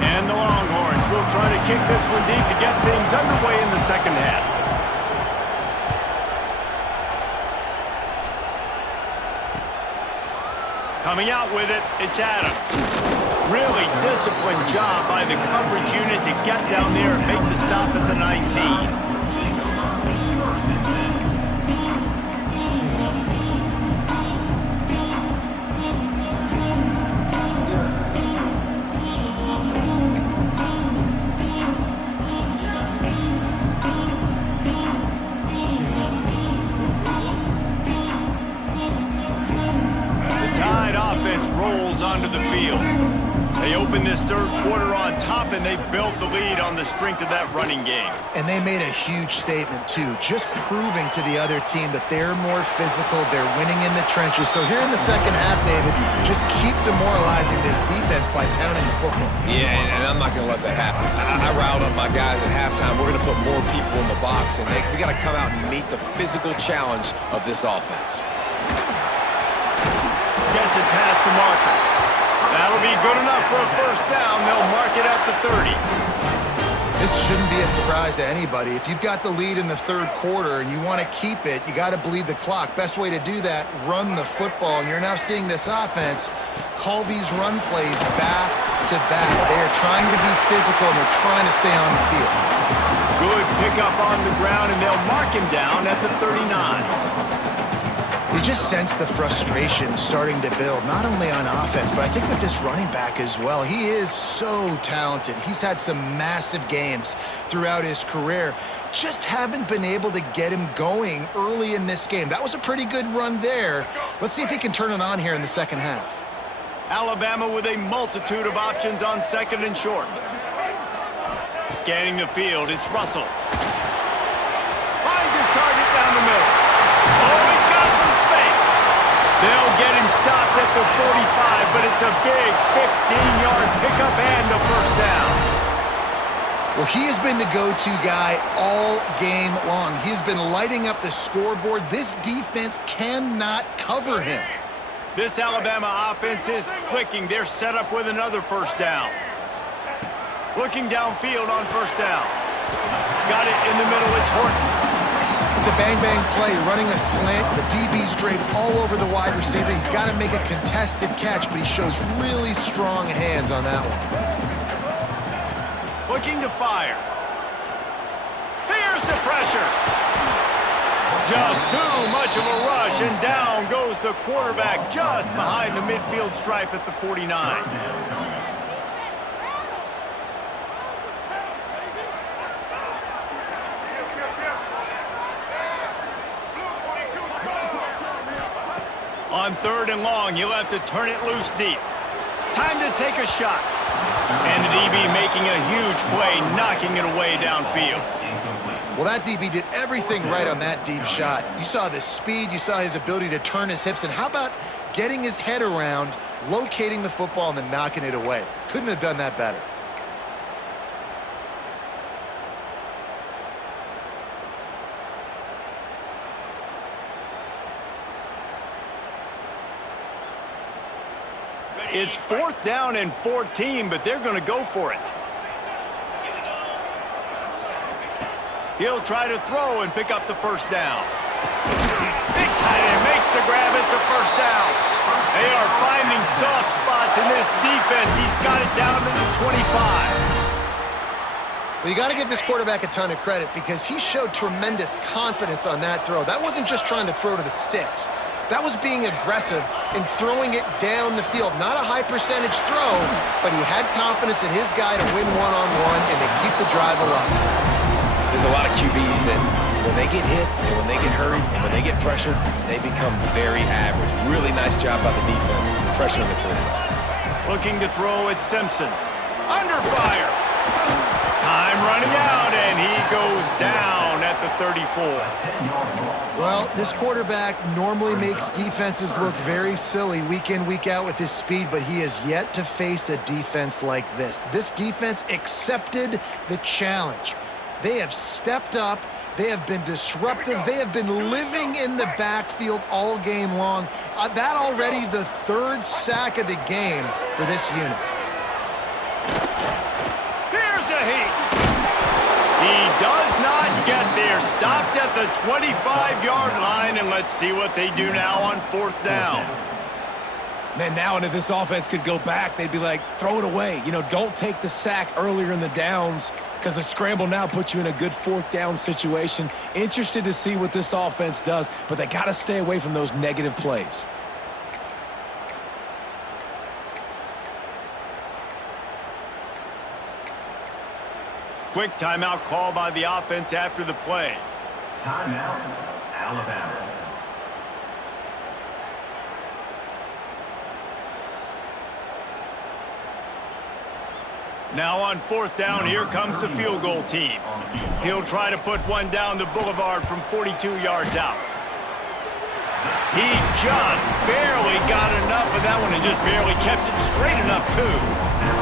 And the Longhorns will try to kick this one deep to get things underway in the second half. Coming out with it, it's Adams. Really disciplined job by the coverage unit to get down there and make the stop at the 19. Onto the field. They opened this third quarter on top, and they built the lead on the strength of that running game. And they made a huge statement, too, just proving to the other team that they're more physical, they're winning in the trenches. So here in the second half, David, just keep demoralizing this defense by pounding the football. Yeah, and I'm not going to let that happen. I riled up my guys at halftime. We're going to put more people in the box, and we got to come out and meet the physical challenge of this offense. Gets it past the marker. That'll be good enough for a first down. They'll mark it at the 30. This shouldn't be a surprise to anybody. If you've got the lead in the third quarter and you want to keep it, you got to bleed the clock. Best way to do that, run the football. And you're now seeing this offense call these run plays back to back. They are trying to be physical, and they're trying to stay on the field. Good pickup on the ground, and they'll mark him down at the 39. You just sense the frustration starting to build, not only on offense, but I think with this running back as well. He is so talented. He's had some massive games throughout his career. Just haven't been able to get him going early in this game. That was a pretty good run there. Let's see if he can turn it on here in the second half. Alabama with a multitude of options on second and short. Scanning the field, it's Russell. Finds his target down the middle. Oh, he's got some space. They'll get him stopped at the 45, but it's a big 15-yard pickup and a first down. Well, he has been the go-to guy all game long. He's been lighting up the scoreboard. This defense cannot cover him. This Alabama offense is clicking. They're set up with another first down. Looking downfield on first down. Got it in the middle. It's Horton. It's a bang-bang play, running a slant. The DB's draped all over the wide receiver. He's got to make a contested catch, but he shows really strong hands on that one. Looking to fire. Here's the pressure. Just too much of a rush, and down goes the quarterback just behind the midfield stripe at the 49. On third and long, you'll have to turn it loose deep. Time to take a shot. And the DB making a huge play, knocking it away downfield. Well, that DB did everything right on that deep shot. You saw the speed, you saw his ability to turn his hips, and how about getting his head around, locating the football, and then knocking it away? Couldn't have done that better. It's fourth down and 14, but they're going to go for it. He'll try to throw and pick up the first down. Big tight end makes the grab. It's a first down. They are finding soft spots in this defense. He's got it down to the 25. Well, you got to give this quarterback a ton of credit because he showed tremendous confidence on that throw. That wasn't just trying to throw to the sticks. That was being aggressive and throwing it down the field. Not a high percentage throw, but he had confidence in his guy to win one-on-one and to keep the drive alive. There's a lot of QBs that when they get hit and when they get hurried and when they get pressured, they become very average. Really nice job by the defense, pressuring the quarterback. Looking to throw at Simpson. Under fire. Time running out, and he goes down at the 34. Well, this quarterback normally makes defenses look very silly week in, week out with his speed, but he has yet to face a defense like this. This defense accepted the challenge. They have stepped up. They have been disruptive. They have been living in the backfield all game long. That already the third sack of the game for this unit. He does not get there. Stopped at the 25-yard line, and let's see what they do now on 4th down. Man, now and if this offense could go back, they'd be like, throw it away. You know, don't take the sack earlier in the downs because the scramble now puts you in a good 4th down situation. Interested to see what this offense does, but they got to stay away from those negative plays. Quick timeout call by the offense after the play. Timeout, Alabama. Now on 4th down, here comes the field goal team. He'll try to put one down the boulevard from 42 yards out. He just barely got enough of that one and just barely kept it straight enough, too.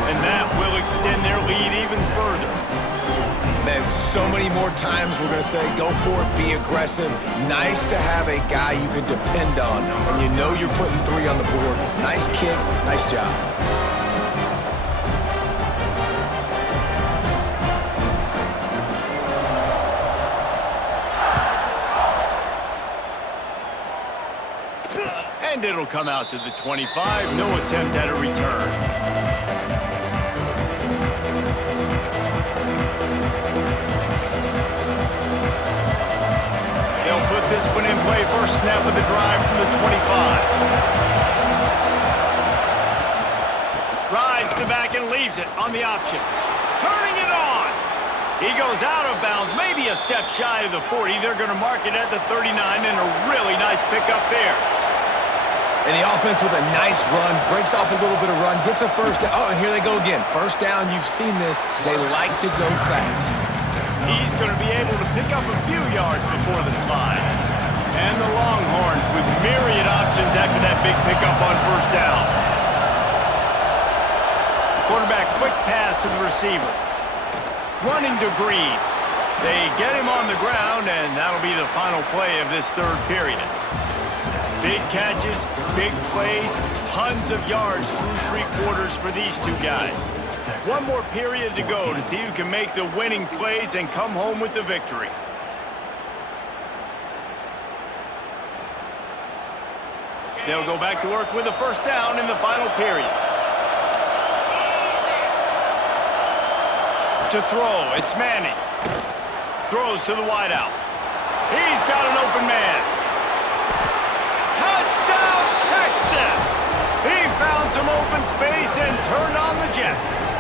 And that will extend their lead even further. Man, so many more times we're going to say, go for it, be aggressive. Nice to have a guy you can depend on, and you know you're putting 3 on the board. Nice kick, nice job. And it'll come out to the 25. No attempt at a return. They'll put this one in play. First snap of the drive from the 25. Rides the back and leaves it on the option. Turning it on. He goes out of bounds, maybe a step shy of the 40. They're going to mark it at the 39, and a really nice pickup there. And the offense with a nice run, breaks off a little bit of run, gets a first down. Oh, and here they go again. First down, you've seen this. They like to go fast. He's going to be able to pick up a few yards before the slide. And the Longhorns with myriad options after that big pickup on first down. Quarterback quick pass to the receiver. Running to Green. They get him on the ground, and that'll be the final play of this 3rd period. Big catches, big plays, tons of yards through 3 quarters for these two guys. One more period to go to see who can make the winning plays and come home with the victory. They'll go back to work with a first down in the final period. To throw, it's Manning. Throws to the wideout. He's got an open man. Touchdown, Texas! He found some open space and turned on the Jets.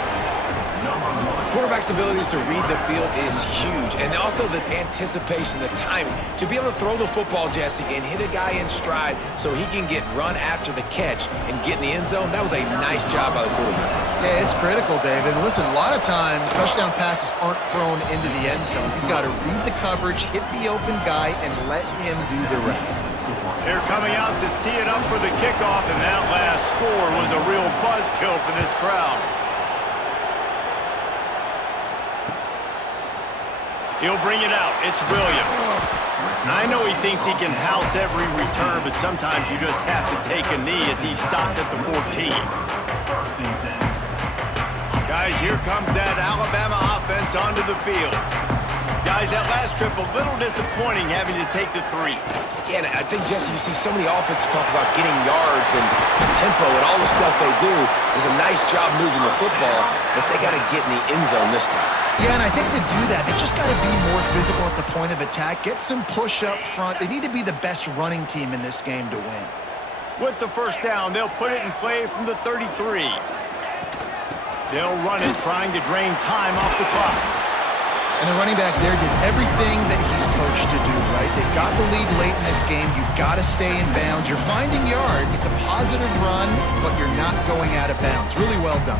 Quarterback's abilities to read the field is huge, and also the anticipation, the timing. To be able to throw the football, Jesse, and hit a guy in stride so he can get run after the catch and get in the end zone, that was a nice job by the quarterback. Yeah, it's critical, David. And listen, a lot of times touchdown passes aren't thrown into the end zone. You've got to read the coverage, hit the open guy, and let him do the rest. They're coming out to tee it up for the kickoff, and that last score was a real buzzkill for this crowd. He'll bring it out. It's Williams. I know he thinks he can house every return, but sometimes you just have to take a knee as he stopped at the 14. Guys, here comes that Alabama offense onto the field. Guys, that last trip a little disappointing having to take the 3. Yeah, and I think, Jesse, you see so many offenses talk about getting yards and the tempo and all the stuff they do. It was a nice job moving the football, but they got to get in the end zone this time. Yeah, and I think to do that, they just got to be more physical at the point of attack, get some push up front. They need to be the best running team in this game to win. With the first down, they'll put it in play from the 33. They'll run it, trying to drain time off the clock. And the running back there did everything that he's coached to do, right? They've got the lead late in this game. You've got to stay in bounds. You're finding yards. It's a positive run, but you're not going out of bounds. Really well done.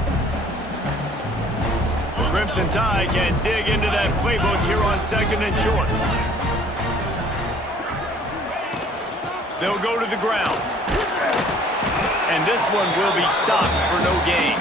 Crimson Tide can dig into that playbook here on 2nd and short. They'll go to the ground. And this one will be stopped for no gain.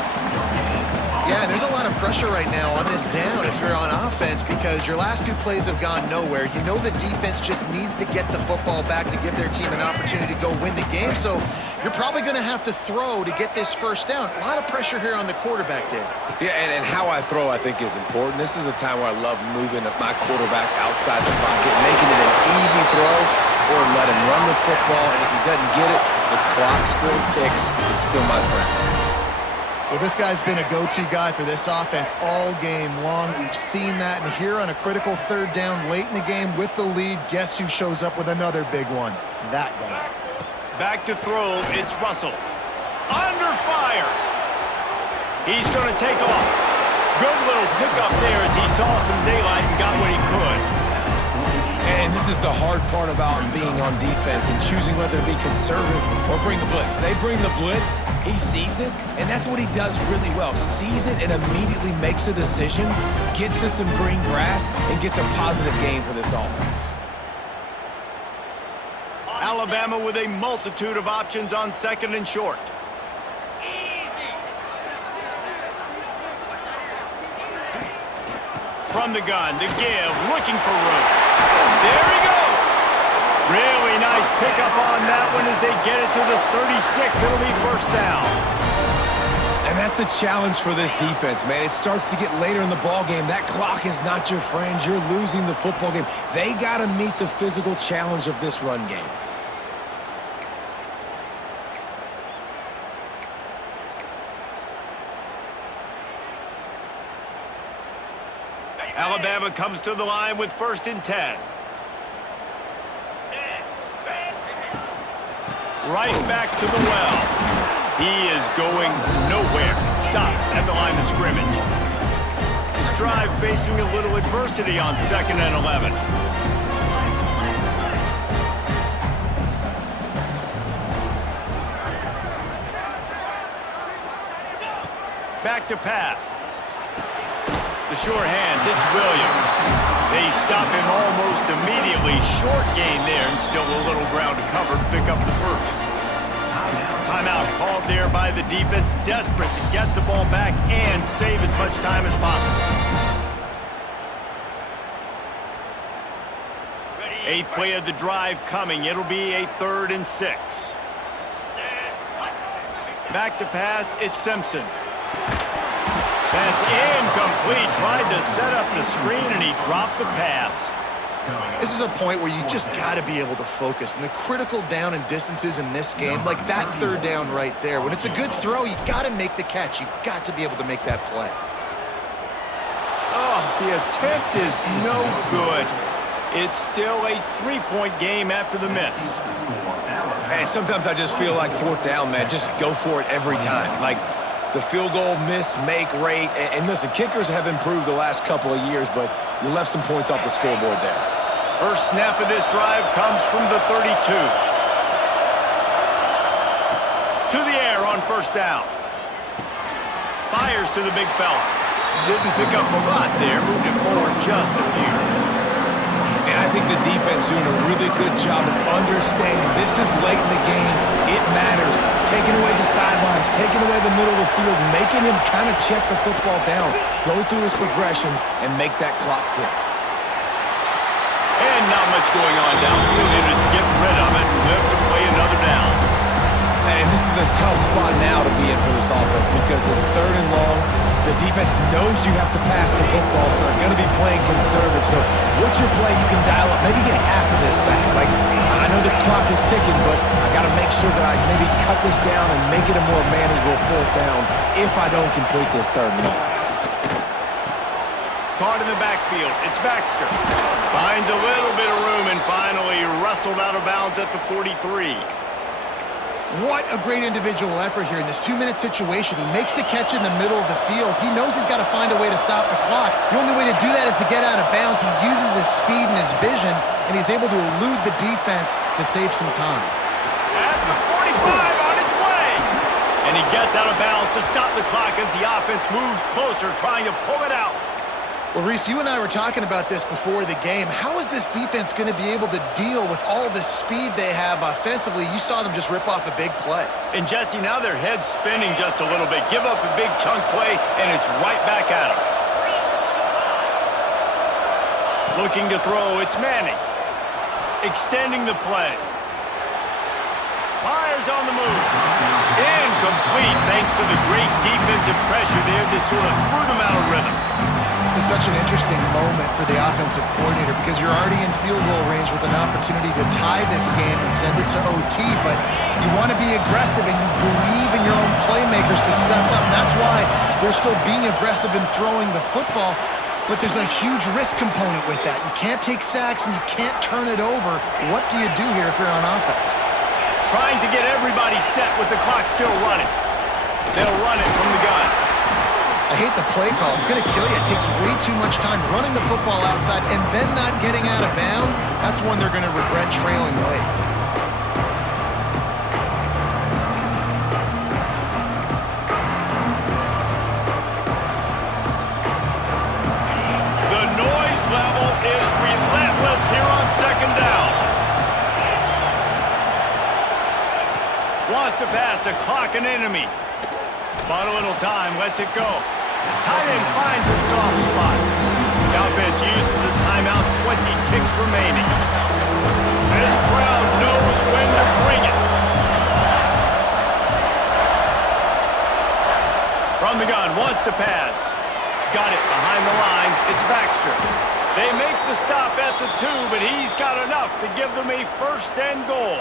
Yeah, and there's a lot of pressure right now on this down if you're on offense because your last two plays have gone nowhere. You know the defense just needs to get the football back to give their team an opportunity to go win the game, so you're probably going to have to throw to get this first down. A lot of pressure here on the quarterback, Dave. Yeah, and how I throw, I think, is important. This is a time where I love moving my quarterback outside the pocket, making it an easy throw, or let him run the football, and if he doesn't get it, the clock still ticks. It's still my friend. Well, this guy's been a go-to guy for this offense all game long. We've seen that, and here on a critical third down late in the game with the lead, guess who shows up with another big one? That guy. Back to throw, it's Russell. Under fire. He's going to take off. Good little pickup there as he saw some daylight and got what he could. And this is the hard part about being on defense and choosing whether to be conservative or bring the blitz. They bring the blitz, he sees it, and that's what he does really well. Sees it and immediately makes a decision, gets to some green grass, and gets a positive gain for this offense. Alabama with a multitude of options on second and short. From the gun, to give, looking for room. There he goes. Really nice pickup on that one as they get it to the 36. It'll be first down. And that's the challenge for this defense, man. It starts to get later in the ball game. That clock is not your friend. You're losing the football game. They got to meet the physical challenge of this run game. Alabama comes to the line with 1st and 10. Right back to the well. He is going nowhere. Stop at the line of scrimmage. This drive facing a little adversity on 2nd and 11. Back to pass. The short hands, it's Williams. They stop him almost immediately. Short gain there and still a little ground to cover to pick up the first. Timeout called there by the defense, desperate to get the ball back and save as much time as possible. 8th play of the drive coming. It'll be a 3rd and 6. Back to pass, it's Simpson. That's incomplete. Tried to set up the screen, and he dropped the pass. This is a point where you just got to be able to focus. And the critical down and distances in this game, like that 3rd down right there, when it's a good throw, you got to make the catch. You got to be able to make that play. Oh, the attempt is no good. It's still a 3-point game after the miss. And sometimes I just feel like 4th down, man, just go for it every time. Like, the field goal miss-make rate. And listen, kickers have improved the last couple of years, but you left some points off the scoreboard there. First snap of this drive comes from the 32. To the air on 1st down. Fires to the big fella. Didn't pick up a lot there, moved it forward just a few. And I think the defense doing a really good job of understanding this is late in the game. It matters. Taking away the sidelines, taking away the middle of the field, making him kind of check the football down, go through his progressions, and make that clock tick. And not much going on downfield. They just get rid of it and live to play another down. And this is a tough spot now to be in for this offense because it's 3rd and long. The defense knows you have to pass the football, so they're going to be playing conservative. So what's your play you can dial up? Maybe get half of this back. Like, I know the clock is ticking, but I got to make sure that I maybe cut this down and make it a more manageable 4th down if I don't complete this 3rd and long. Caught in the backfield, it's Baxter. Finds a little bit of room and finally wrestled out of bounds at the 43. What a great individual effort here in this 2-minute situation. He makes the catch in the middle of the field. He knows he's got to find a way to stop the clock. The only way to do that is to get out of bounds. He uses his speed and his vision, and he's able to elude the defense to save some time. At the 45 on its way. And he gets out of bounds to stop the clock as the offense moves closer, trying to pull it out. Well, Reese, you and I were talking about this before the game. How is this defense going to be able to deal with all the speed they have offensively? You saw them just rip off a big play. And Jesse, now their head's spinning just a little bit. Give up a big chunk play, and it's right back at them. Looking to throw, it's Manning. Extending the play. Fires on the move. Incomplete thanks to the great defensive pressure there that sort of threw them out of rhythm. This is such an interesting moment for the offensive coordinator because you're already in field goal range with an opportunity to tie this game and send it to OT, but you want to be aggressive and you believe in your own playmakers to step up. And that's why they're still being aggressive in throwing the football, but there's a huge risk component with that. You can't take sacks and you can't turn it over. What do you do here if you're on offense? Trying to get everybody set with the clock still running. They'll run it from the gun. I hate the play call. It's going to kill you. It takes way too much time running the football outside and then not getting out of bounds. That's when they're going to regret trailing late. The noise level is relentless here on second down. Wants to pass the clock an enemy. Bought a little time, lets it go. Tight end finds a soft spot. The offense uses a timeout, 20 ticks remaining. This crowd knows when to bring it. From the gun, wants to pass. Got it behind the line. It's Baxter. They make the stop at the 2, but he's got enough to give them a first and goal.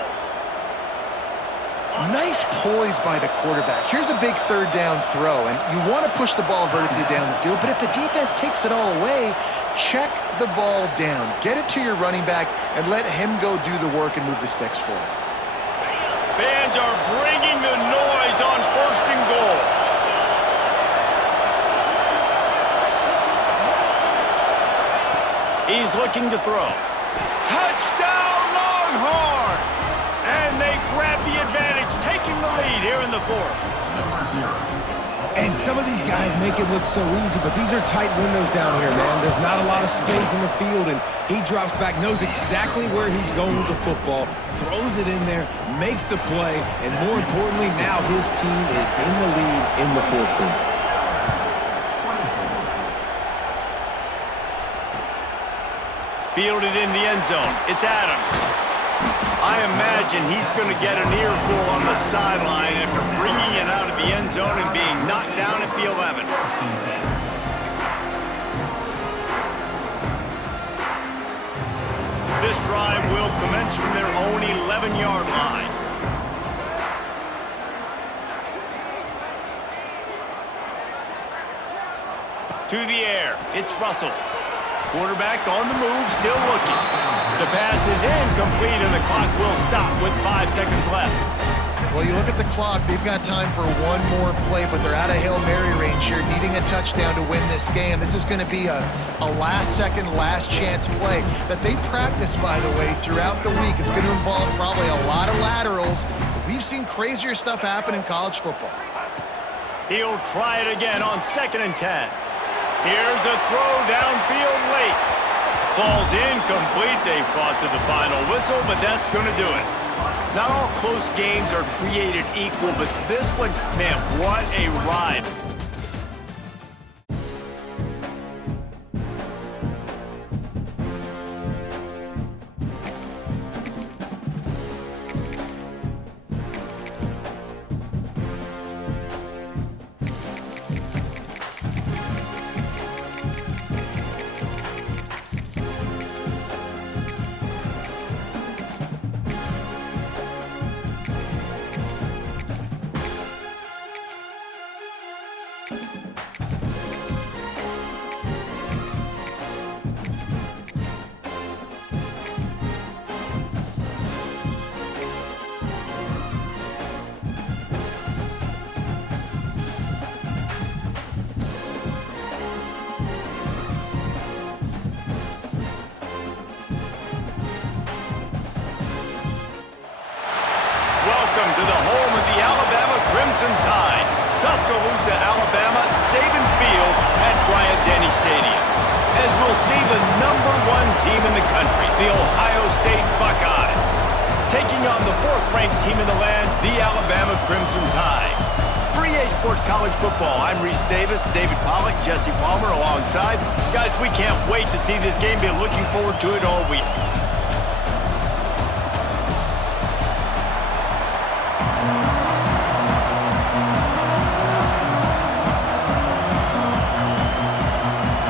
Nice poise by the quarterback. Here's a big third down throw, and you want to push the ball vertically down the field, but if the defense takes it all away, check the ball down. Get it to your running back and let him go do the work and move the sticks for him. Fans are bringing the noise on first and goal. He's looking to throw. Touchdown, Longhorns! And they grab the advantage, taking the lead here in the fourth. And some of these guys make it look so easy, but these are tight windows down here, man. There's not a lot of space in the field, and he drops back, knows exactly where he's going with the football, throws it in there, makes the play, and more importantly, now his team is in the lead in the fourth quarter. Fielded in the end zone. It's Adams. I imagine he's going to get an earful on the sideline after bringing it out of the end zone and being knocked down at the 11. This drive will commence from their own 11-yard line. To the air. It's Russell. Quarterback on the move, still looking. The pass is incomplete, and the clock will stop with 5 seconds left. Well, you look at the clock, they've got time for one more play, but they're out of Hail Mary range here, needing a touchdown to win this game. This is going to be a last-second, last-chance play that they practice, by the way, throughout the week. It's going to involve probably a lot of laterals. We've seen crazier stuff happen in college football. He'll try it again on 2nd and 10. Here's a throw downfield late. Falls incomplete. They fought to the final whistle, but that's going to do it. Not all close games are created equal, but this one, man, what a ride. Welcome to the home of the Alabama Crimson Tide, Tuscaloosa, Alabama, Saban Field at Bryant-Denny Stadium. we'll see the #1 team in the country, the Ohio State Buckeyes, taking on the 4th-ranked team in the land, the Alabama Crimson Tide. For EA Sports College Football, I'm Reese Davis, David Pollack, Jesse Palmer alongside. Guys, we can't wait to see this game. Been looking forward to it all week.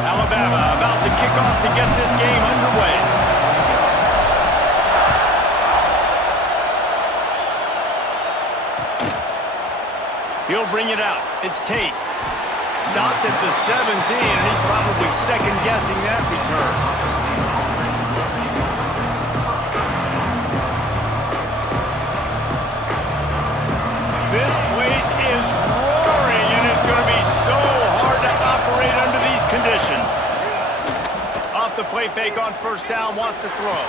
Alabama about to kick off to get this game underway. He'll bring it out. It's Tate. Stopped at the 17, and he's probably second-guessing that return. This place is roaring, and it's going to be so hard to operate under these conditions. Off the play fake on first down, wants to throw.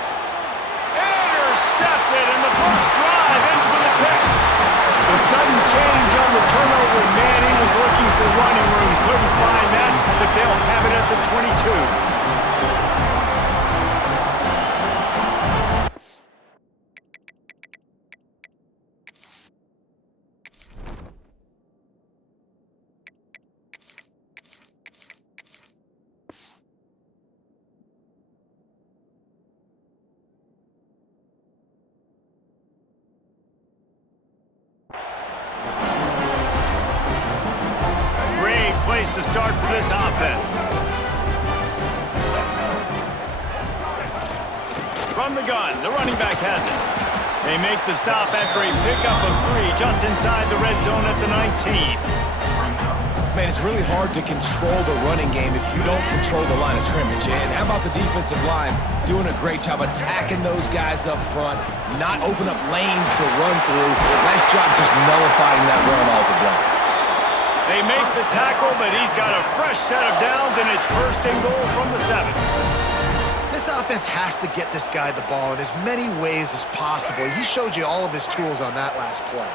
Intercepted, and the first drive ends with a pick. The sudden change on the turnover, Manning was looking for running room. Couldn't find that, but they'll have it at the 22. Place to start for this offense. From the gun, the running back has it. They make the stop after a pickup of 3 just inside the red zone at the 19. Man, it's really hard to control the running game if you don't control the line of scrimmage. And how about the defensive line doing a great job attacking those guys up front, not open up lanes to run through. Nice job just nullifying that run altogether. They make the tackle, but he's got a fresh set of downs, and it's 1st and goal from the 7. This offense has to get this guy the ball in as many ways as possible. He showed you all of his tools on that last play.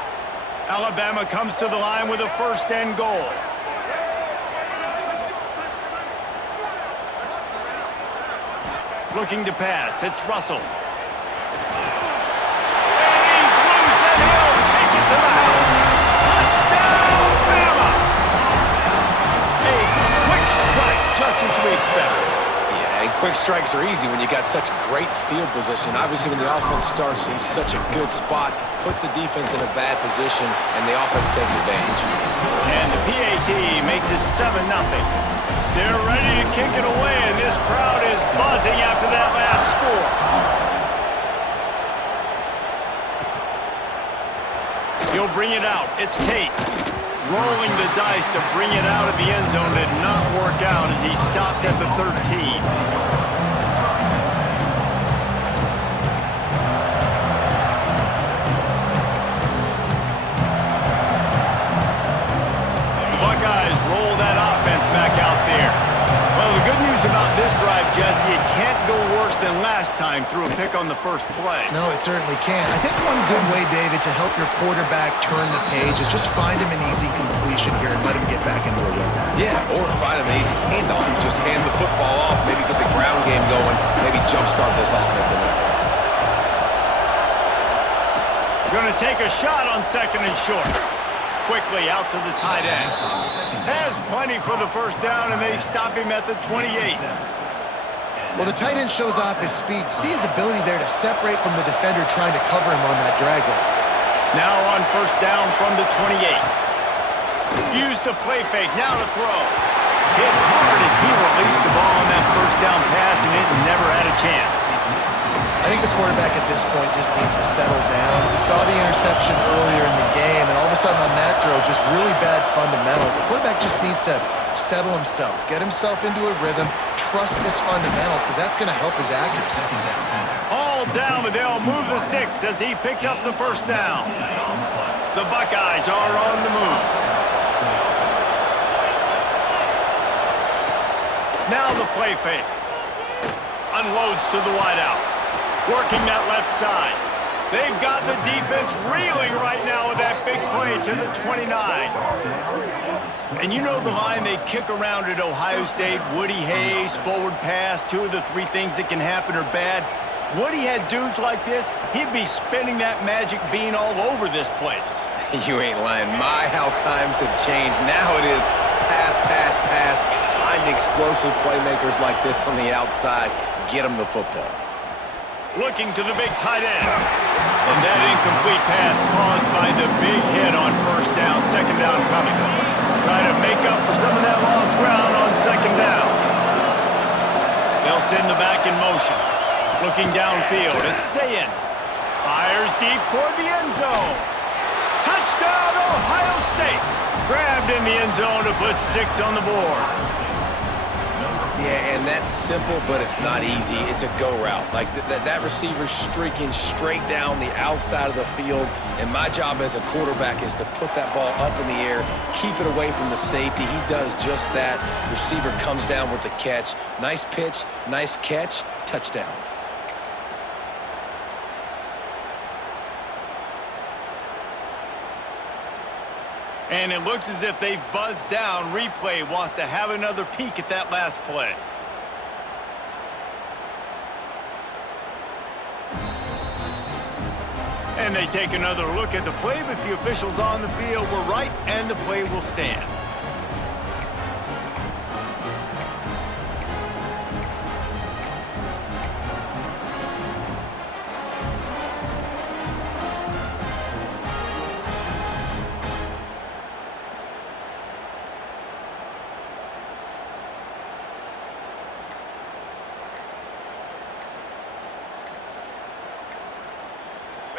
Alabama comes to the line with a 1st and goal. Looking to pass, it's Russell. And he's loose, and he'll take it to the house. Touchdown, Bama! A quick strike, just as we expected. Yeah, and quick strikes are easy when you got such great field position. Obviously, when the offense starts in such a good spot, puts the defense in a bad position, and the offense takes advantage. And the PAT makes it 7-0. They're ready to kick it away, and this crowd is buzzing after that last score. He'll bring it out. It's Tate. Rolling the dice to bring it out of the end zone did not work out as he stopped at the 13. The Buckeyes roll that offense back out there. Well, the good news about this drive, Jesse, it can't go worse than last time through a pick on the first play. No, it certainly can't. I think one good way, David, to help your quarterback turn the page is just find him an easy completion here and let him get back into a rhythm. Yeah, or find him an easy handoff. Just hand the football off, maybe get the ground game going, maybe jumpstart this offense a little bit. Going to take a shot on 2nd and short. Quickly out to the tight end. Has plenty for the first down, and they stop him at the 28. Well, the tight end shows off his speed. See his ability there to separate from the defender trying to cover him on that drag route. Now on first down from the 28. Use the play fake, now to throw. Hit hard as he released the ball on that first down pass, and it never had a chance. I think the quarterback at this point just needs to settle down. We saw the interception earlier in the game, and all of a sudden on that throw, just really bad fundamentals. The quarterback just needs to settle himself, get himself into a rhythm, trust his fundamentals, because that's going to help his accuracy. All down, but they'll move the sticks as he picks up the first down. The Buckeyes are on the move. Now the play fake. Unloads to the wideout. Working that left side. They've got the defense reeling right now with that big play to the 29. And you know the line they kick around at Ohio State, Woody Hayes, forward pass, 2 of the 3 things that can happen are bad. Woody had dudes like this, he'd be spinning that magic bean all over this place. You ain't lying. My, how times have changed. Now it is pass, pass, pass. Find explosive playmakers like this on the outside. Get them the football. Looking to the big tight end. And that incomplete pass caused by the big hit on first down. Second down coming. Trying to make up for some of that lost ground on second down. They'll send the back in motion. Looking downfield. It's Sayin. Fires deep toward the end zone. Touchdown, Ohio State. Grabbed in the end zone to put 6 on the board. Yeah, and that's simple, but it's not easy. It's a go route. Like that receiver streaking straight down the outside of the field, and my job as a quarterback is to put that ball up in the air, keep it away from the safety. He does just that. Receiver comes down with the catch. Nice pitch, nice catch, touchdown. And it looks as if they've buzzed down. Replay wants to have another peek at that last play. And they take another look at the play, but the officials on the field were right, and the play will stand.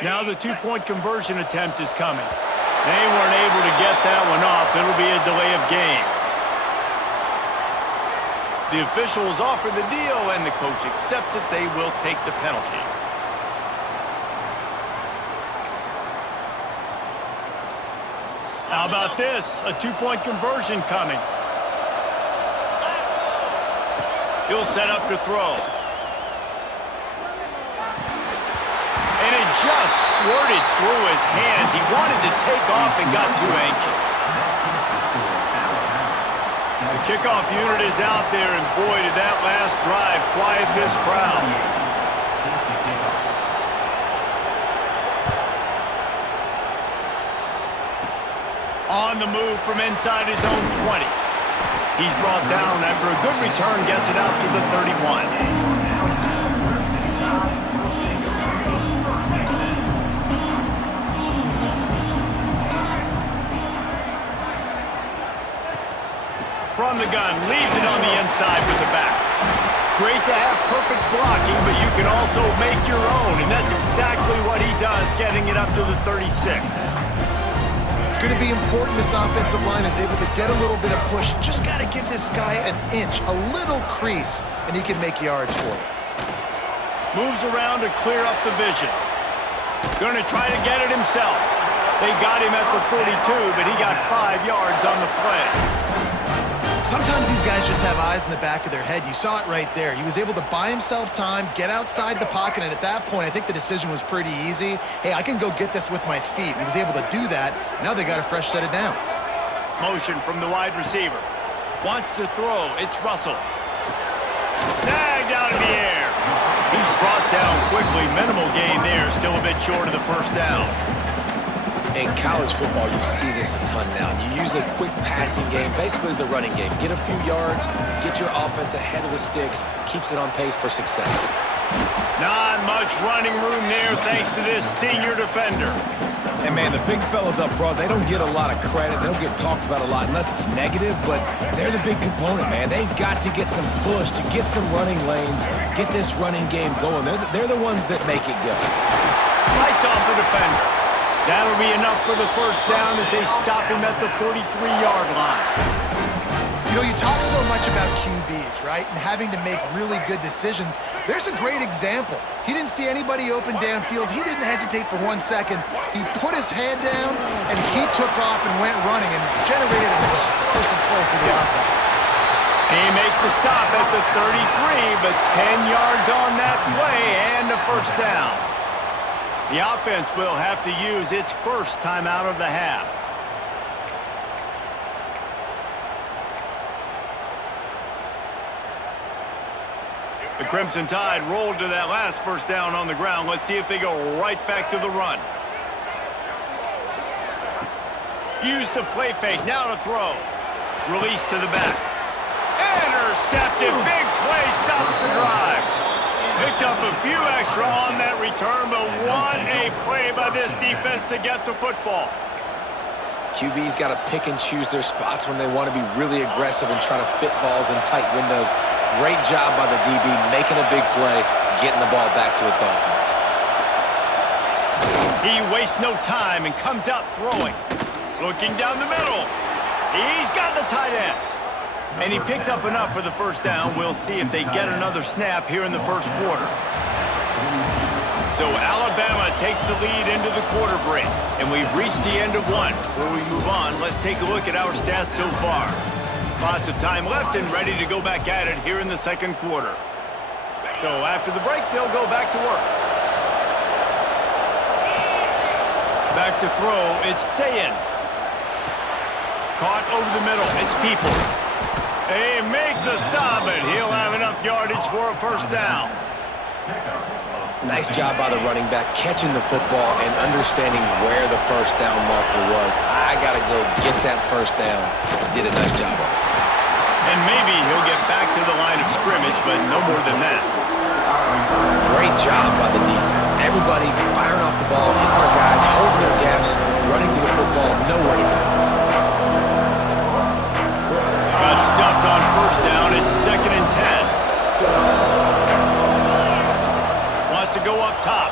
Now the 2-point conversion attempt is coming. They weren't able to get that one off. It'll be a delay of game. The officials offer the deal, and the coach accepts it. They will take the penalty. How about this? A 2-point conversion coming. He'll set up to throw. Just squirted through his hands. He wanted to take off and got too anxious. The kickoff unit is out there, and boy, did that last drive quiet this crowd. On the move from inside his own 20. He's brought down after a good return, gets it out to the 31. From the gun, leaves it on the inside with the back. Great to have perfect blocking, but you can also make your own, and that's exactly what he does, getting it up to the 36. It's going to be important this offensive line is able to get a little bit of push. Just got to give this guy an inch, a little crease, and he can make yards for it. Moves around to clear up the vision. Going to try to get it himself. They got him at the 42, but he got 5 yards on the play. Sometimes these guys just have eyes in the back of their head. You saw it right there. He was able to buy himself time, get outside the pocket, and at that point, I think the decision was pretty easy. Hey, I can go get this with my feet, and he was able to do that. Now they got a fresh set of downs. Motion from the wide receiver. Wants to throw. It's Russell. Snagged out of the air. He's brought down quickly. Minimal gain there. Still a bit short of the first down. In college football, you see this a ton now. You use a quick passing game, basically as the running game. Get a few yards, get your offense ahead of the sticks, keeps it on pace for success. Not much running room there thanks to this senior defender. And man, the big fellas up front, they don't get a lot of credit. They don't get talked about a lot unless it's negative, but they're the big component, man. They've got to get some push, to get some running lanes, get this running game going. They're the ones that make it go. Fights off the defender. That'll be enough for the first down as they stop him at the 43-yard line. You know, you talk so much about QBs, right? And having to make really good decisions. There's a great example. He didn't see anybody open downfield. He didn't hesitate for 1 second. He put his head down, and he took off and went running and generated an explosive play for the offense. He makes the stop at the 33, but 10 yards on that play and a first down. The offense will have to use its first timeout of the half. The Crimson Tide rolled to that last first down on the ground. Let's see if they go right back to the run. Use the play fake, now to throw. Release to the back. Intercepted, big play, stops the drive. Picked up a few extra on that return, but what a play by this defense to get the football. QB's got to pick and choose their spots when they want to be really aggressive and try to fit balls in tight windows. Great job by the DB, making a big play, getting the ball back to its offense. He wastes no time and comes out throwing. Looking down the middle. He's got the tight end. And he picks up enough for the first down. We'll see if they get another snap here in the first quarter. So Alabama takes the lead into the quarter break. And we've reached the end of one. Before we move on, let's take a look at our stats so far. Lots of time left and ready to go back at it here in the second quarter. So after the break, they'll go back to work. Back to throw, it's Sayin. Caught over the middle, it's Peoples. They make the stop, and he'll have enough yardage for a first down. Nice job by the running back, catching the football and understanding where the first down marker was. I got to go get that first down. Did a nice job of it. And maybe he'll get back to the line of scrimmage, but no more than that. Great job by the defense. Everybody firing off the ball, hitting their guys, holding their gaps, running to the football, nowhere to go. Got stuffed on first down. It's 2nd and 10. Wants to go up top.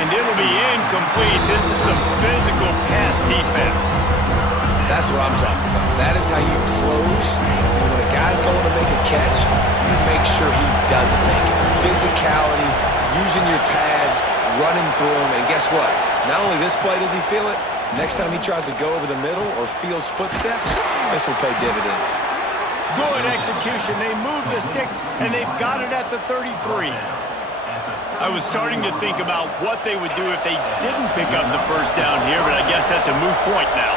And it'll be incomplete. This is some physical pass defense. That's what I'm talking about. That is how you close. And when a guy's going to make a catch, you make sure he doesn't make it. Physicality, using your pads, running through them. And guess what? Not only this play does he feel it, next time he tries to go over the middle or feels footsteps, this will pay dividends. Good execution. They move the sticks, and they've got it at the 33. I was starting to think about what they would do if they didn't pick up the first down here, but I guess that's a moot point now.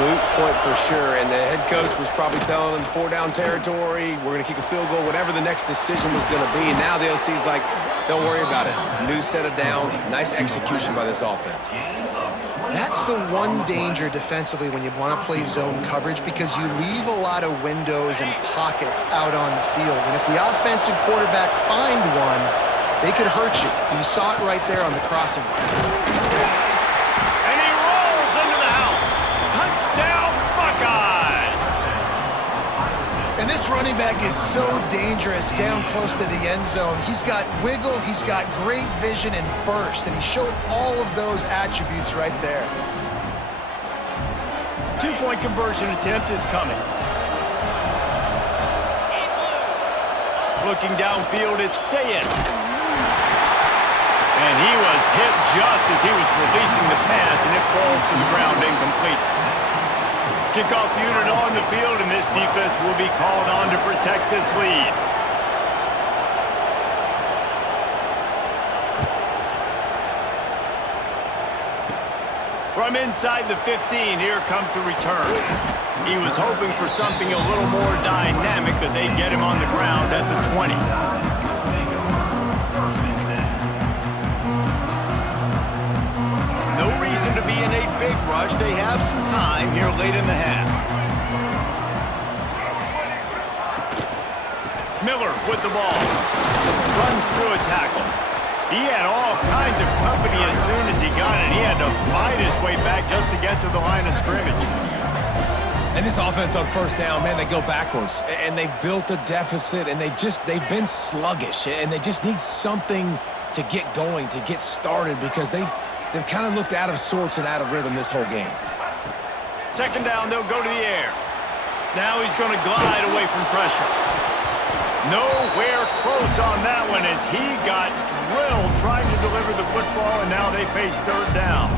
Moot point for sure, and the head coach was probably telling them 4-down territory, we're going to kick a field goal, whatever the next decision was going to be. And now the OC's like, don't worry about it. New set of downs, nice execution by this offense. That's the one danger defensively when you want to play zone coverage, because you leave a lot of windows and pockets out on the field. And if the offensive quarterback find one, they could hurt you. And you saw it right there on the crossing line. And this running back is so dangerous down close to the end zone. He's got wiggle, he's got great vision and burst, and he showed all of those attributes right there. 2-point conversion attempt is coming. Looking downfield, it's Sayin. And he was hit just as he was releasing the pass, and it falls to the ground incomplete. Kickoff unit on the field, and this defense will be called on to protect this lead. From inside the 15, here comes the return. He was hoping for something a little more dynamic, but they get him on the ground at the 20. No reason to be in a big rush. They have some time here late in the half. Miller with the ball. Runs through a tackle. He had all kinds of company as soon as he got it. He had to fight his way back just to get to the line of scrimmage. And this offense on first down, man, they go backwards. And they've built a deficit, and they've been sluggish. And they just need something to get going, to get started, because they've kind of looked out of sorts and out of rhythm this whole game. Second down, they'll go to the air. Now he's going to glide away from pressure. Nowhere close on that one as he got drilled trying to deliver the football, and now they face third down.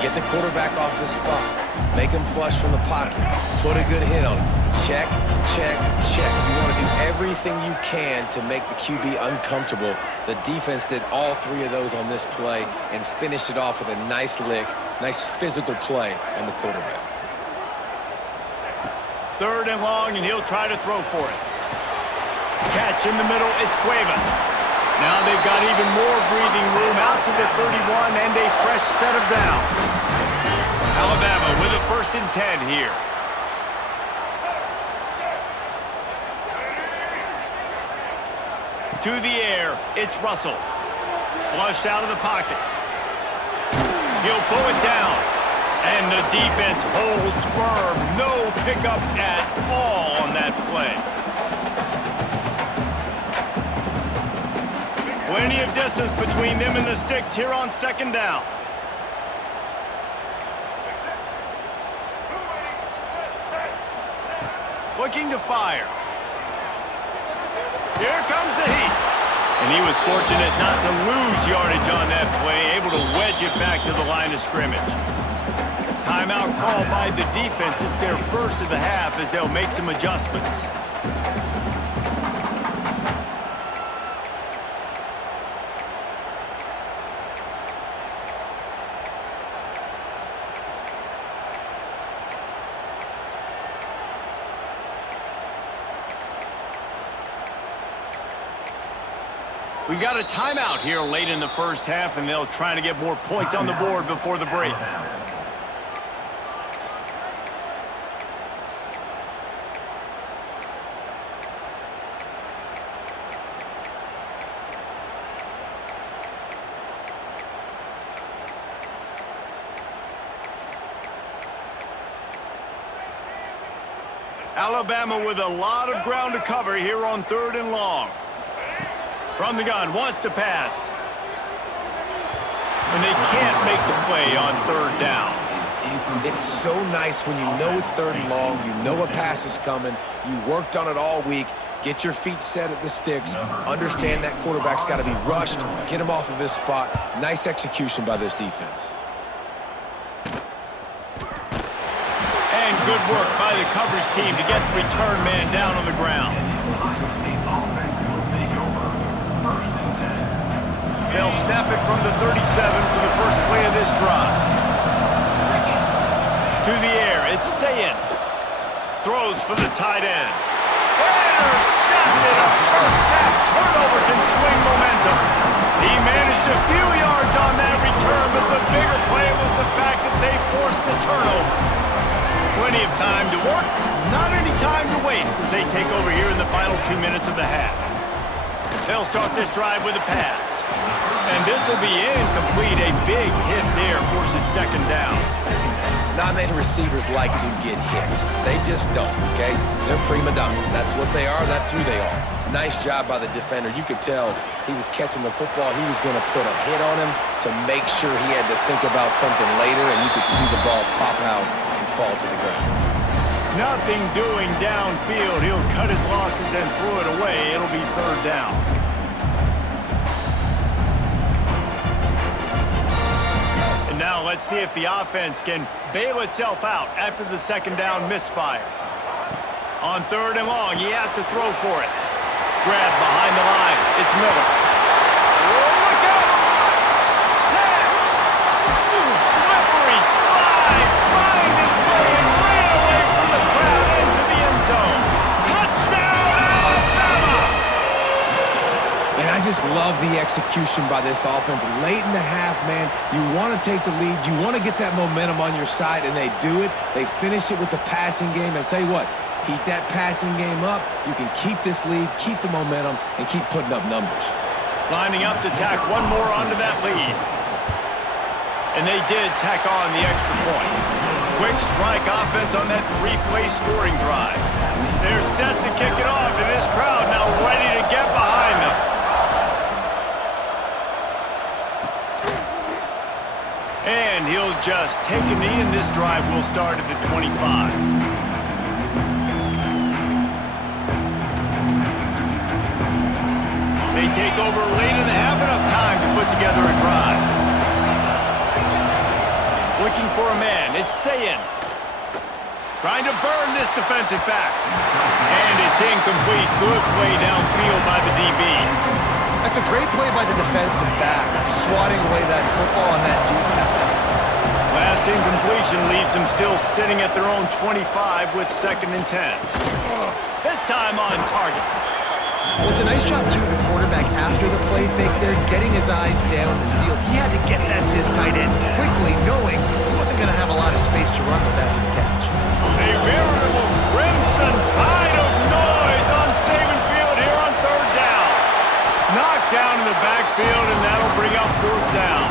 Get the quarterback off his spot. Make him flush from the pocket. Put a good hit on him. check, check, check. You want to do everything you can to make the QB uncomfortable. The defense did all three of those on this play and finished it off with a nice lick, nice physical play on the quarterback. 3rd and long, and he'll try to throw for it. Catch in the middle, it's Cuevas. Now they've got even more breathing room out to the 31 and a fresh set of downs. Alabama with a 1st and 10 here. To the air, it's Russell. Flushed out of the pocket. He'll pull it down. And the defense holds firm. No pickup at all on that play. Plenty of distance between them and the sticks here on 2nd down. Looking to fire. Here comes the heat. And he was fortunate not to lose yardage on that play, able to wedge it back to the line of scrimmage. Timeout called by the defense. It's their first of the half as they'll make some adjustments. We got a timeout here late in the first half, and they'll try to get more points on the board before the break. Alabama with a lot of ground to cover here on 3rd and long. From the gun, wants to pass. And they can't make the play on 3rd down. It's so nice when you know it's 3rd and long, you know a pass is coming, you worked on it all week, get your feet set at the sticks, understand that quarterback's got to be rushed, get him off of his spot. Nice execution by this defense. And good work by the coverage team to get the return man down on the ground. They'll snap it from the 37 for the first play of this drive. To the air, it's Sayin. Throws for the tight end. Intercepted! A first-half turnover can swing momentum. He managed a few yards on that return, but the bigger play was the fact that they forced the turnover. Plenty of time to work, not any time to waste as they take over here in the final 2 minutes of the half. They'll start this drive with a pass. And this will be incomplete. A big hit there forces 2nd down. Not many receivers like to get hit. They just don't, okay? They're prima donnas. That's what they are. That's who they are. Nice job by the defender. You could tell he was catching the football. He was going to put a hit on him to make sure he had to think about something later, and you could see the ball pop out and fall to the ground. Nothing doing downfield. He'll cut his losses and throw it away. It'll be 3rd down. Now let's see if the offense can bail itself out after the 2nd down misfire. On 3rd and long, he has to throw for it. Grab behind the line. It's Miller. Oh, look out! 10. Slippery slide. Find his way and ran away from the crowd into the end zone. Touchdown, Alabama! And I just love the execution by this offense. Late in the half, man, you want to take the lead. You want to get that momentum on your side, and they do it. They finish it with the passing game. And I'll tell you what, heat that passing game up. You can keep this lead, keep the momentum, and keep putting up numbers. Lining up to tack one more onto that lead. And they did tack on the extra point. Quick strike offense on that 3-play scoring drive. They're set to kick it off, and this crowd now ready to get behind them. And he'll just take a knee, and this drive will start at the 25. They take over late in the half, enough time to put together a drive. Looking for a man, it's Sayin. Trying to burn this defensive back. And it's incomplete. Good play downfield by the DB. That's a great play by the defensive back, swatting away that football on that deep pass. Last incompletion leaves them still sitting at their own 25 with 2nd and 10. This time on target. Well, it's a nice job, too, of the quarterback after the play fake there, getting his eyes down the field. He had to get that to his tight end quickly, knowing he wasn't going to have a lot of space to run with after the catch. A veritable crimson tide of noise on Saban Field here on 3rd down. Knocked down in the backfield, and that'll bring up 4th down.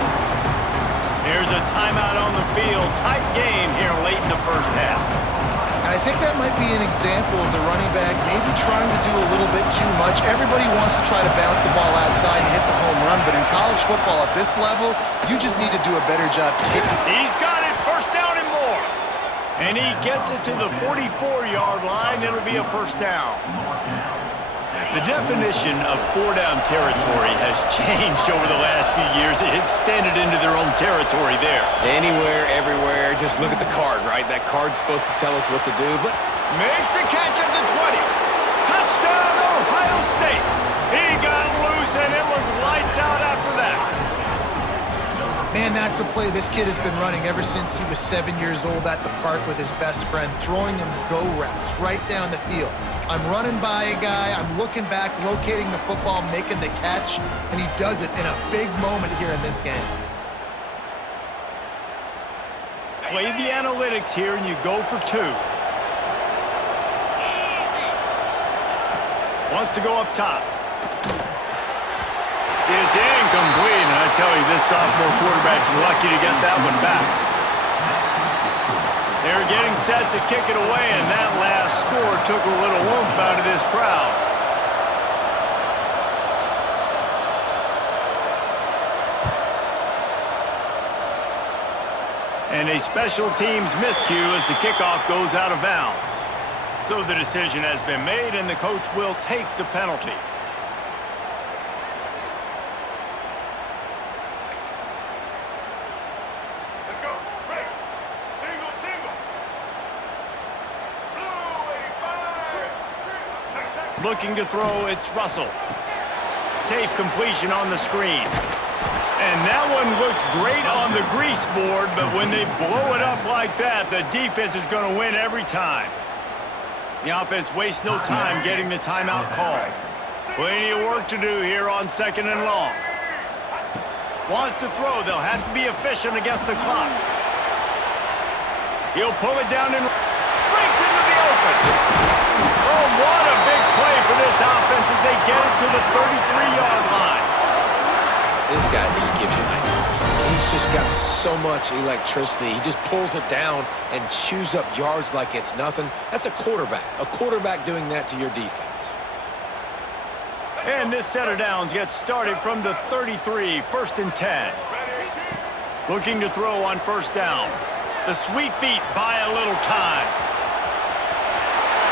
There's a timeout on the field. Tight game here late in the 1st half. And I think that might be an example of the running back maybe trying to do a little bit too much. Everybody wants to try to bounce the ball outside and hit the home run, but in college football at this level, you just need to do a better job taking. He's got it. 1st down and more. And he gets it to the 44-yard line. It'll be a 1st down. The definition of 4-down territory has changed over the last few years. It extended into their own territory there. Anywhere, everywhere. Just look at the card, right? That card's supposed to tell us what to do, but Makes a catch at the 20. Touchdown, Ohio State. He got loose, and it was lights out after that. Man, that's a play this kid has been running ever since he was 7 years old at the park with his best friend, throwing him go routes right down the field. I'm running by a guy, I'm looking back, locating the football, making the catch, and he does it in a big moment here in this game. Play the analytics here, and you go for 2. Wants to go up top. It's incomplete, and I tell you, this sophomore quarterback's lucky to get that one back. They're getting set to kick it away, and that last score took a little oomph out of this crowd. And a special teams miscue as the kickoff goes out of bounds. So the decision has been made, and the coach will take the penalty. Looking to throw, it's Russell. Safe completion on the screen. And that one looked great on the grease board, but when they blow it up like that, the defense is going to win every time. The offense wastes no time getting the timeout called. Plenty of work to do here on 2nd and long. Wants to throw, they'll have to be efficient against the clock. He'll pull it down and breaks into the open. Oh, what a big play for this offense as they get it to the 33-yard line. this guy just gives you nightmares. He's just got so much electricity. He just pulls it down and chews up yards like it's nothing. That's a quarterback doing that to your defense. And this set of downs gets started from the 33, 1st and 10. Looking to throw on 1st down. The sweet feet buy a little time.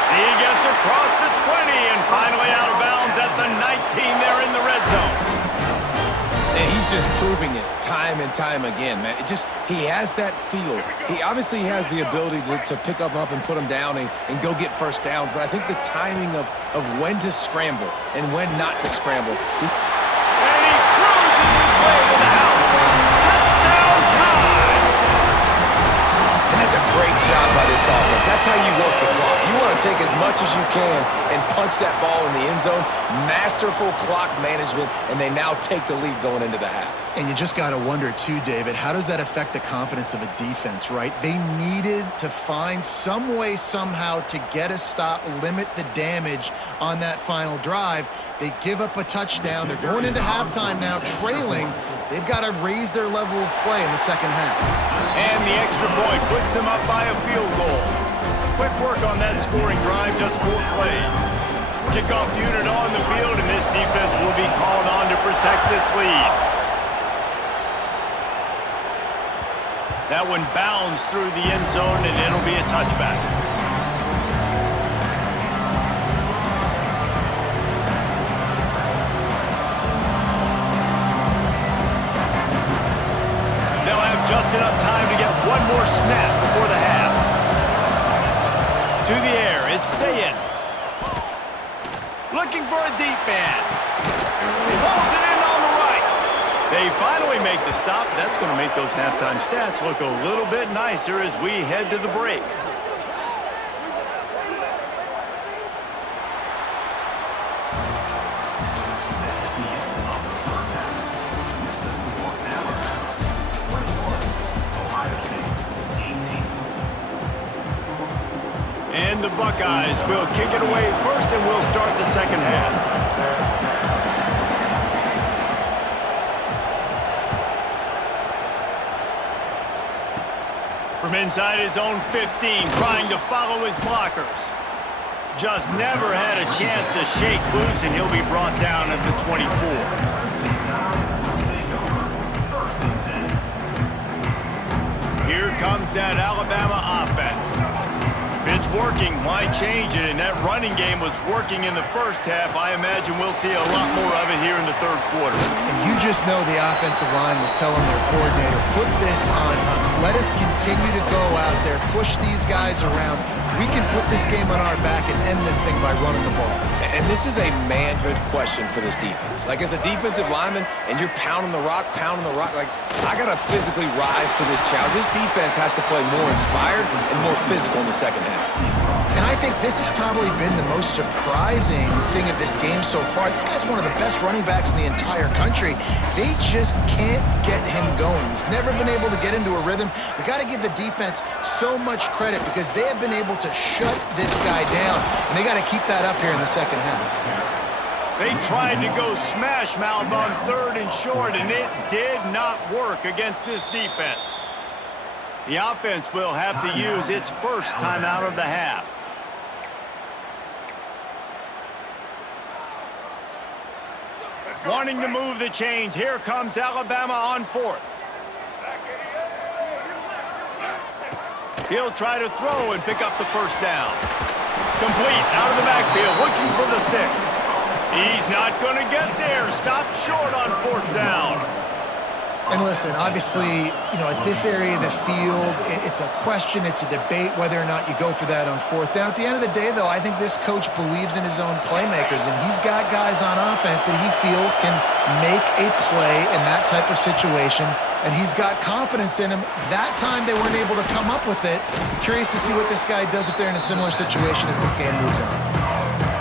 He gets across the 20 and finally out of bounds at the 19 there in the red zone. And he's just proving it time and time again, man. He has that feel. He obviously has the ability to pick up and put him down and go get 1st downs, but I think the timing of when to scramble and when not to scramble. And he cruises his way to the house. Touchdown time! And that's a great job by this offense. That's how you work the clock. You want to take as much as you can and punch that ball in the end zone. Masterful clock management, and they now take the lead going into the half. And you just got to wonder, too, David, how does that affect the confidence of a defense, right? They needed to find some way, somehow, to get a stop, limit the damage on that final drive. They give up a touchdown. They're going into halftime now, trailing. They've got to raise their level of play in the second half. And the extra point puts them up by a field goal. Quick work on that scoring drive, just 4 plays. Kickoff unit on the field, and this defense will be called on to protect this lead. That one bounds through the end zone, and it'll be a touchback. They'll have just enough time to get one more snap before the half. air. It's Sayin. Looking for a deep man. Pulls it in on the right. They finally make the stop. That's going to make those halftime stats look a little bit nicer as we head to the break. And the Buckeyes will kick it away first, and we'll start the second half. From inside his own 15, trying to follow his blockers. Just never had a chance to shake loose, and he'll be brought down at the 24. Here comes that Alabama offense. If it's working, why change it? And that running game was working in the first half. I imagine we'll see a lot more of it here in the third quarter. And you just know the offensive line was telling their coordinator, put this on us. Let us continue to go out there, push these guys around. We can put this game on our back and end this thing by running the ball. And this is a manhood question for this defense. Like, as a defensive lineman, and you're pounding the rock, like, I got to physically rise to this challenge. This defense has to play more inspired and more physical in the second half. And I think this has probably been the most surprising thing of this game so far. This guy's one of the best running backs in the entire country. They just can't get him going. He's never been able to get into a rhythm. We got to give the defense so much credit because they have been able to shut this guy down, and they got to keep that up here in the second half. They tried to go smash mouth on 3rd and short, and it did not work against this defense. The offense will have to use its first timeout of the half. Wanting to move the chains, here comes Alabama on 4th. He'll try to throw and pick up the first down. Complete out of the backfield, looking for the sticks. He's not going to get there. Stopped short on 4th down. And listen, obviously, at this area of the field, it's a question, it's a debate whether or not you go for that on 4th down. At the end of the day, though, I think this coach believes in his own playmakers, and he's got guys on offense that he feels can make a play in that type of situation, and he's got confidence in him. That time they weren't able to come up with it. Curious to see what this guy does if they're in a similar situation as this game moves on.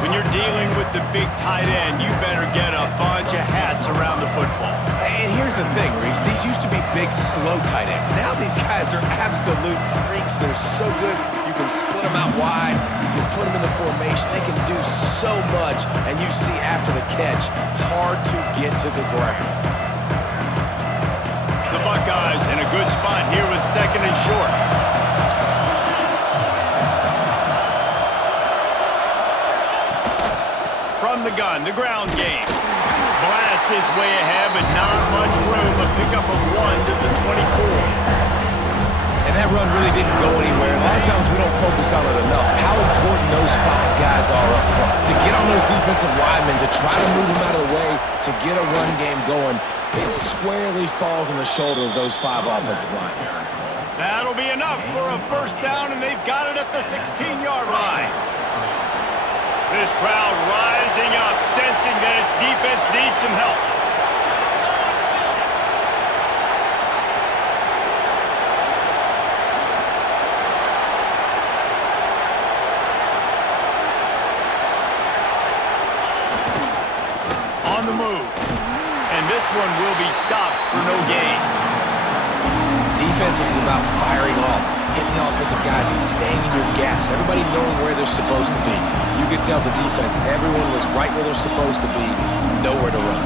When you're dealing with the big tight end, you better get a bunch of hats around the football. And here's the thing, Reese. These used to be big, slow tight ends. Now these guys are absolute freaks. They're so good. You can split them out wide. You can put them in the formation. They can do so much. And you see after the catch, hard to get to the ground. The Buckeyes in a good spot here with 2nd and short. From the gun, the ground game. Blast his way ahead, but not much room. A pickup of 1 to the 24. And that run really didn't go anywhere. A lot of times we don't focus on it enough. How important those 5 guys are up front. To get on those defensive linemen, to try to move them out of the way, to get a run game going, it squarely falls on the shoulder of those 5 offensive linemen. That'll be enough for a first down, and they've got it at the 16-yard line. This crowd rising up, sensing that its defense needs some help. On the move. And this one will be stopped for no gain. Defense is about firing off, hitting the offensive guys and staying in your gaps. Everybody knowing where they're supposed to be. You could tell the defense, everyone was right where they're supposed to be, nowhere to run.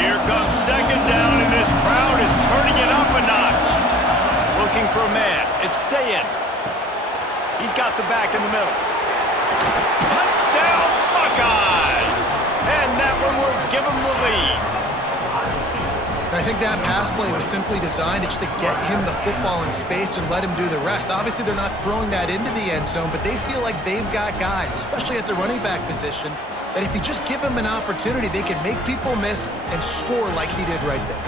Here comes 2nd down, and this crowd is turning it up a notch. Looking for a man. It's Sayin. He's got the back in the middle. Touchdown, Buckeyes! And that one will give them the lead. I think that pass play was simply designed just to get him the football in space and let him do the rest. Obviously, they're not throwing that into the end zone, but they feel like they've got guys, especially at the running back position, that if you just give them an opportunity, they can make people miss and score like he did right there.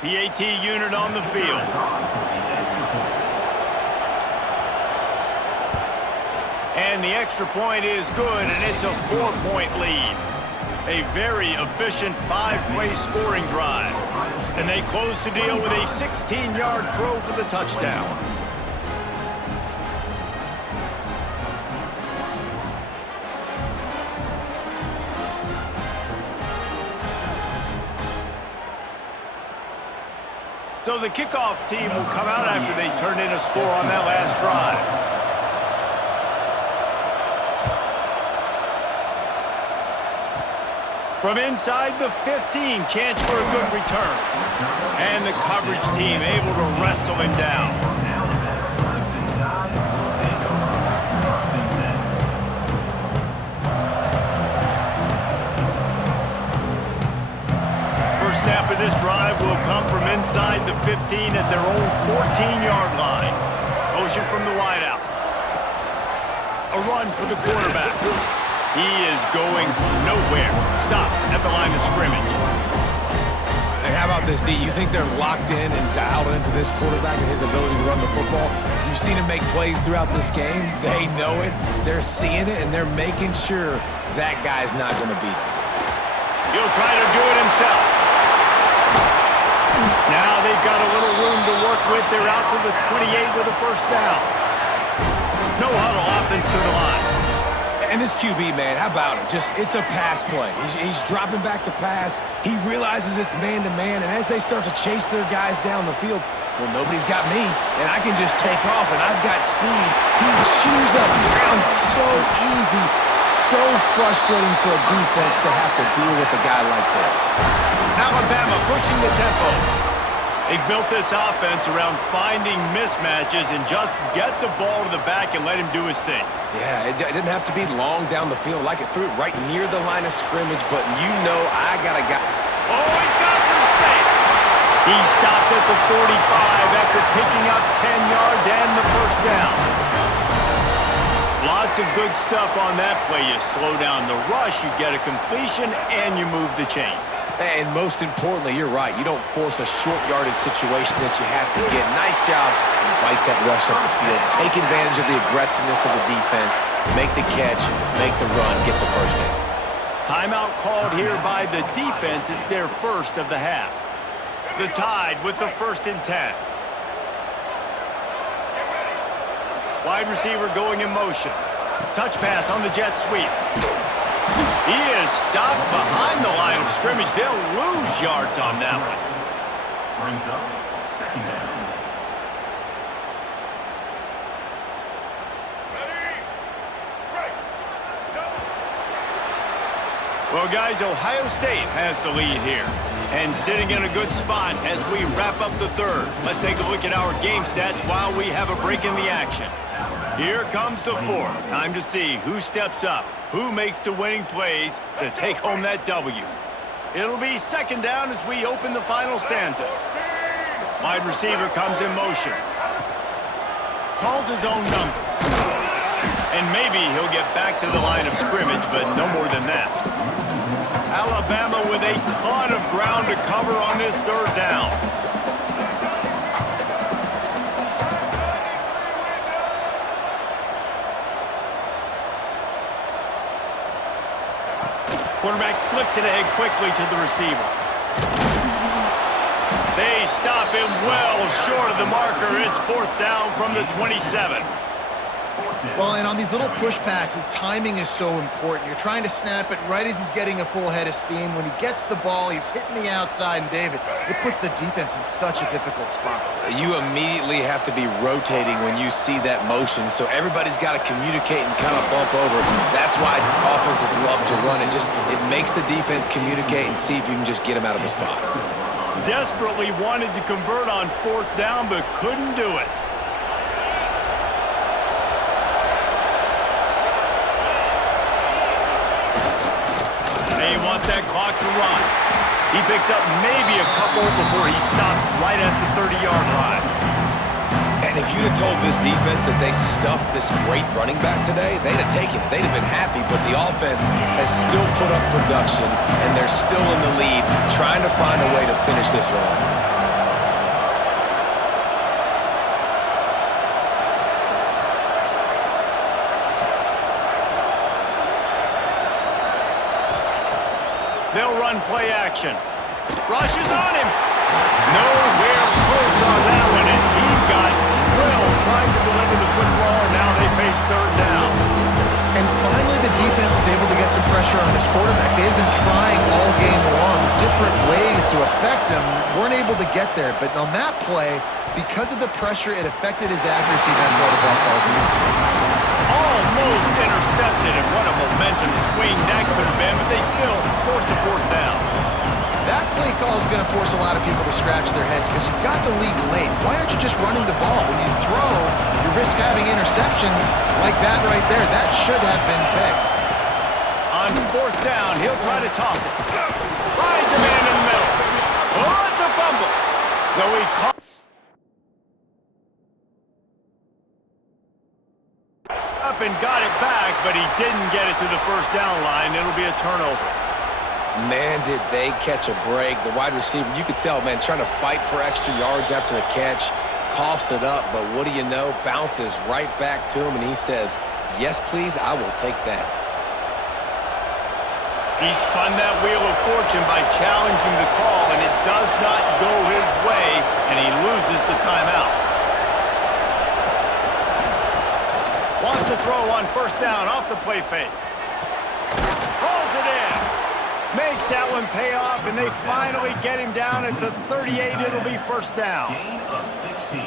PAT unit on the field. And the extra point is good, and it's a 4-point lead. A very efficient 5-play scoring drive. And they close the deal with a 16-yard throw for the touchdown. So the kickoff team will come out after they turn in a score on that last drive. From inside the 15, chance for a good return. And the coverage team able to wrestle him down. First snap of this drive will come from inside the 15 at their own 14-yard line. Motion from the wideout. A run for the quarterback. He is going nowhere. Stop at the line of scrimmage. Hey, how about this, D? You think they're locked in and dialed into this quarterback and his ability to run the football? You've seen him make plays throughout this game. They know it. They're seeing it, and they're making sure that guy's not going to beat him. He'll try to do it himself. Now they've got a little room to work with. They're out to the 28 with a first down. No huddle, offense to the line. And this QB, man, how about it? It's a pass play. He's dropping back to pass. He realizes it's man-to-man, and as they start to chase their guys down the field, well, nobody's got me, and I can just take off, and I've got speed. He chews up ground so easy, so frustrating for a defense to have to deal with a guy like this. Alabama pushing the tempo. They built this offense around finding mismatches and just get the ball to the back and let him do his thing. Yeah, it didn't have to be long down the field. Like it threw it right near the line of scrimmage, but you know I got a guy. Oh, he's got some space. He stopped at the 45 after picking up 10 yards and the first down. Lots of good stuff on that play. You slow down the rush, you get a completion, and you move the chains. And most importantly, you're right. You don't force a short yardage situation that you have to get. Nice job. Fight that rush up the field. Take advantage of the aggressiveness of the defense. Make the catch, make the run, get the first down. Timeout called here by the defense. It's their first of the half. The Tide with the 1st and 10. Wide receiver going in motion. Touch pass on the jet sweep. He is stopped behind the line of scrimmage. They'll lose yards on that one. Brings up 2nd down. Well, guys, Ohio State has the lead here. And sitting in a good spot as we wrap up the 3rd. Let's take a look at our game stats while we have a break in the action. Here comes the 4th. Time to see who steps up, who makes the winning plays to take home that W. It'll be 2nd down as we open the final stanza. Wide receiver comes in motion. Calls his own number. And maybe he'll get back to the line of scrimmage, but no more than that. Alabama with a ton of ground to cover on this 3rd down. Quarterback flips it ahead quickly to the receiver. They stop him well short of the marker. It's 4th down from the 27. Well, and on these little push passes, timing is so important. You're trying to snap it right as he's getting a full head of steam. When he gets the ball, he's hitting the outside, and David, it puts the defense in such a difficult spot. You immediately have to be rotating when you see that motion, so everybody's got to communicate and kind of bump over. That's why offenses love to run it. It makes the defense communicate and see if you can just get him out of a spot. Desperately wanted to convert on 4th down, but couldn't do it. They want that clock to run. He picks up maybe a couple before he stopped right at the 30-yard line. And if you'd have told this defense that they stuffed this great running back today, they'd have taken it. They'd have been happy, but the offense has still put up production, and they're still in the lead, trying to find a way to finish this one off. action. Rushes on him. Nowhere close on that one as he got drilled trying to deliver the football, and now they face third down. And finally, the defense is able to get some pressure on this quarterback. They've been trying all game long different ways to affect him. Weren't able to get there. But on that play, because of the pressure, it affected his accuracy. That's why the ball falls in. Almost intercepted, and what a momentum swing that could have been, but they still force a fourth down. That play call is going to force a lot of people to scratch their heads because you've got the lead late. Why aren't you just running the ball? When you throw, you risk having interceptions like that right there. That should have been picked. On fourth down, he'll try to toss it. Finds a man in the middle. Oh, it's a fumble. Though he caught up and got it back, but he didn't get it to the first down line. It'll be a turnover. Man, did they catch a break. The wide receiver, you could tell, man, trying to fight for extra yards after the catch. Coughs it up, but what do you know? Bounces right back to him, and he says, yes, please, I will take that. He spun that wheel of fortune by challenging the call, and it does not go his way, and he loses the timeout. Wants to throw on first down off the play fake. Pulls it in. Makes that one pay off, and they finally get him down at the 38. It'll be first down. Gain of 16.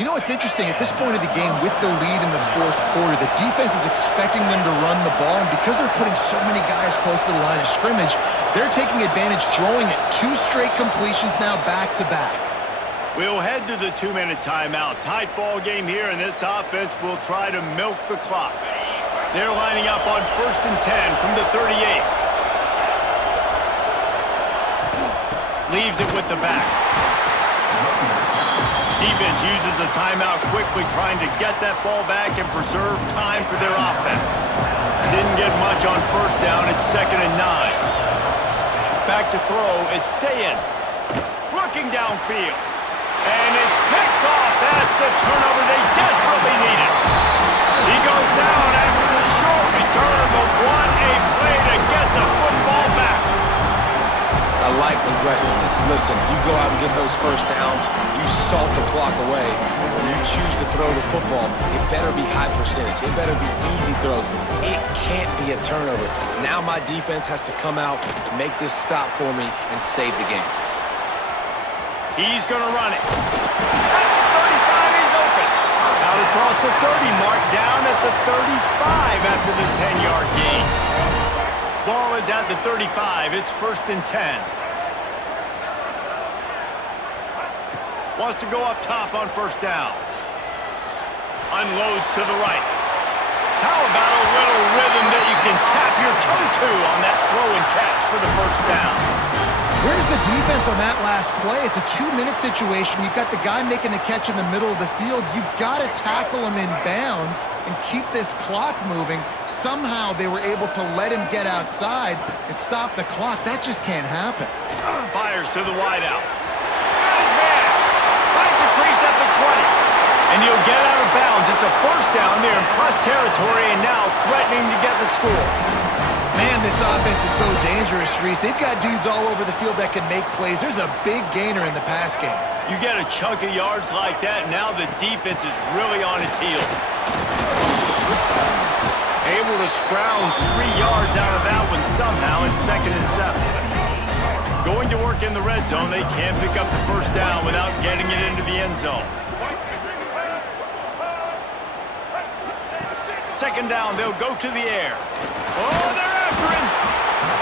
You know, it's interesting. At this point of the game, with the lead in the fourth quarter, the defense is expecting them to run the ball, and because they're putting so many guys close to the line of scrimmage, they're taking advantage, throwing it. 2 straight completions now back-to-back. We'll head to the 2-minute timeout. Tight ball game here, and this offense will try to milk the clock. They're lining up on 1st and 10 from the 38. Leaves it with the back. Defense uses a timeout quickly, trying to get that ball back and preserve time for their offense. Didn't get much on first down. It's 2nd and 9. Back to throw. It's Sayin. Looking downfield. And it's picked off. That's the turnover they desperately needed. He goes down after the short return, but what a play to get the football back. I like aggressiveness. Listen, you go out and get those first downs, you salt the clock away. When you choose to throw the football, it better be high percentage. It better be easy throws. It can't be a turnover. Now my defense has to come out, make this stop for me, and save the game. He's going to run it. At the 35, he's open. Out across the 30 mark, down at the 35 after the 10-yard gain. Ball is at the 35. It's 1st and 10. Wants to go up top on first down. Unloads to the right. How about a little rhythm that you can tap your toe to on that throw and catch for the first down? Where's the defense on that last play? It's a 2-minute situation. You've got the guy making the catch in the middle of the field. You've got to tackle him in bounds and keep this clock moving. Somehow they were able to let him get outside and stop the clock. That just can't happen. Fires to the wideout. Got his man. Finds a crease at the 20. And he'll get out of bounds. It's a first down there in plus territory, and now threatening to get the score. Man, this offense is so dangerous, Reese. They've got dudes all over the field that can make plays. There's a big gainer in the pass game. You get a chunk of yards like that, now the defense is really on its heels. Able to scrounge 3 yards out of that one somehow in 2nd and 7. Going to work in the red zone, they can't pick up the first down without getting it into the end zone. 2nd down, they'll go to the air. Oh, they're after him!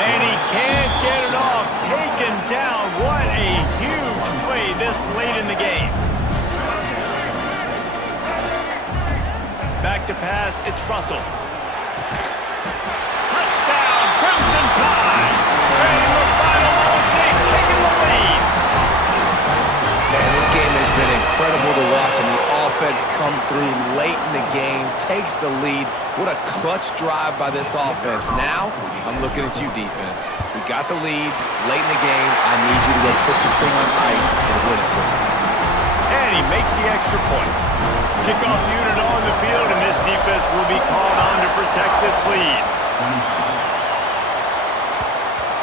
And he can't get it off. Taken down. What a huge play this late in the game. Back to pass, it's Russell. Touchdown, Crimson Tide! And in the final moments, they've taken the lead. Man, this game has been incredible to watch, and the offense comes through late in the game, takes the lead. What a clutch drive by this offense. Now, I'm looking at you, defense. We got the lead late in the game. I need you to go put this thing on ice and win it for me. And he makes the extra point. Kickoff unit on the field, and this defense will be called on to protect this lead.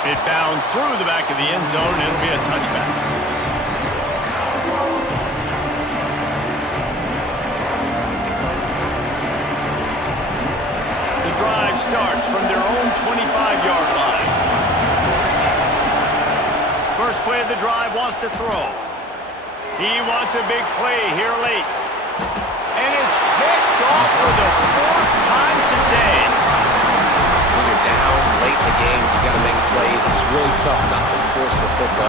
It bounds through the back of the end zone, and it'll be a touchback. The drive starts from their own 25-yard line. First play of the drive wants to throw. He wants a big play here late. And it's picked off for the fourth time today. When you're down late in the game, you got to make plays. It's really tough not to force the football.